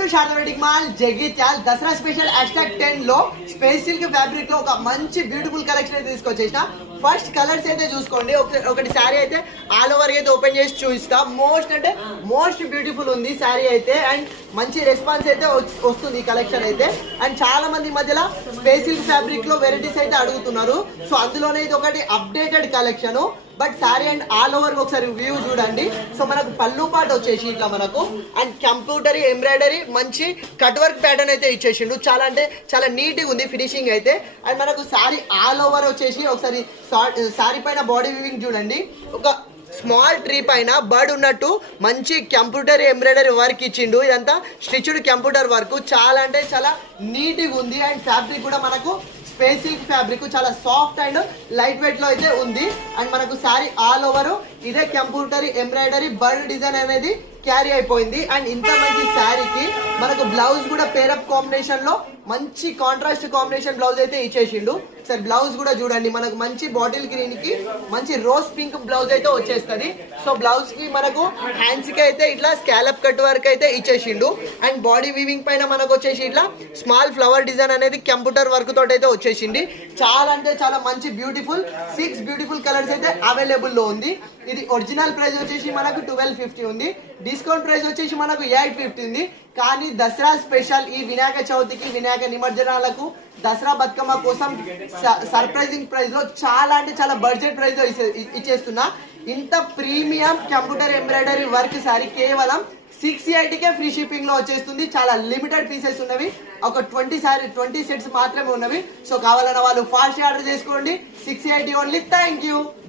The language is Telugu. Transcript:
Welcome to Sharada wedding mall Jagtial. Dasara special #10 లో స్పేస్ సిల్క్ ఫ్యాబ్రిక్ లో ఒక మంచి బ్యూటిఫుల్ కలెక్షన్ అయితే తీసుకొచ్చేసిన. ఫస్ట్ కలర్స్ అయితే చూసుకోండి. ఒకటి శారీ అయితే ఆల్ ఓవర్ అయితే ఓపెన్ చేసి చూపిస్తా. మోస్ట్ బ్యూటిఫుల్ ఉంది శారీ అయితే, అండ్ మంచి రెస్పాన్స్ అయితే వస్తుంది ఈ కలెక్షన్ అయితే. అండ్ చాలా మంది మధ్యలో స్పేస్ సిల్క్ ఫ్యాబ్రిక్ లో వెరైటీస్ అయితే అడుగుతున్నారు. సో అందులోనే ఇది ఒకటి updated collection. But sorry and all over ఒకసారి వ్యూ చూడండి. సో మనకు పళ్ళు పాటు వచ్చేసి ఇట్లా మనకు, అండ్ కంప్యూటరీ ఎంబ్రాయిడరీ మంచి కట్ వర్క్ ప్యాటర్న్ అయితే ఇచ్చేసిండు. చాలా అంటే చాలా నీట్ గా ఉంది ఫినిషింగ్ అయితే. అండ్ మనకు సారీ ఆల్ ఓవర్ వచ్చేసి ఒకసారి సారీ పైన బాడీ వీవింగ్ చూడండి. ఒక స్మాల్ ట్రీ పైన బర్డ్ ఉన్నట్టు మంచి కంప్యూటర్ ఎంబ్రాయిడరీ వర్క్ ఇచ్చిండు. ఇదంతా స్టిచ్డ్ కంప్యూటర్ వర్క్. చాలా అంటే చాలా నీట్ గా ఉంది. అండ్ ఫ్యాబ్రిక్ కూడా మనకు స్పేస్ సిల్క్ ఫ్యాబ్రిక్ చాలా సాఫ్ట్ అండ్ లైట్ వెయిట్ లో అయితే ఉంది. అండ్ మనకు సారీ ఆల్ ఓవర్ ఇదే కంప్యూటర్ ఎంబ్రాయిడరీ బర్డ్ డిజైన్ అనేది క్యారీ అయిపోయింది. అండ్ ఇంత మంచి శారీకి మనకు బ్లౌజ్ కూడా పేరప్ కాంబినేషన్ లో మంచి కాంట్రాస్ట్ కాంబినేషన్ బ్లౌజ్ అయితే ఇచ్చేసిండు. సార్ బ్లౌజ్ కూడా చూడండి, మనకు మంచి బాటిల్ గ్రీన్ కి మంచి రోజ్ పింక్ బ్లౌజ్ అయితే వచ్చేస్తుంది. సో బ్లౌజ్ కి మనకు హ్యాండ్స్ కి అయితే ఇట్లా స్కాలప్ కట్ వర్క్ అయితే ఇచ్చేసిండు. అండ్ బాడీ వీవింగ్ పైన మనకు వచ్చేసి ఇట్లా స్మాల్ ఫ్లవర్ డిజైన్ అనేది కంప్యూటర్ వర్క్ తోటి అయితే వచ్చేసింది. చాలా అంటే చాలా మంచి బ్యూటిఫుల్ 6 బ్యూటిఫుల్ కలర్స్ అయితే అవైలబుల్ లో ఉంది. ఇది ఒరిజినల్ ప్రైస్ వచ్చేసి మనకు 1250 ఉంది. డిస్కౌంట్ ప్రైస్ వచ్చేసి మనకు 850 ఉంది. కానీ దసరా స్పెషల్ ఈ వినాయక చవితికి వినాయక నిమజ్జనాలకు దసరా బతుకమ్మ కోసం సర్ప్రైజింగ్ ప్రైస్ లో చాలా అంటే చాలా బడ్జెట్ ప్రైస్ లో ఇచ్చేస్తున్నా. ఇంత premium computer embroidery work sorry కేవలం 680కే ఫ్రీ షిప్పింగ్ లో వచ్చేస్తుంది. చాలా లిమిటెడ్ పీసెస్ ఉన్నవి, ఒక 20 సెట్స్ మాత్రమే ఉన్నవి. సో కావాలన్న వాళ్ళు ఫాస్ట్ ఆర్డర్ చేసుకోండి. 680 ఓన్లీ. Thank you.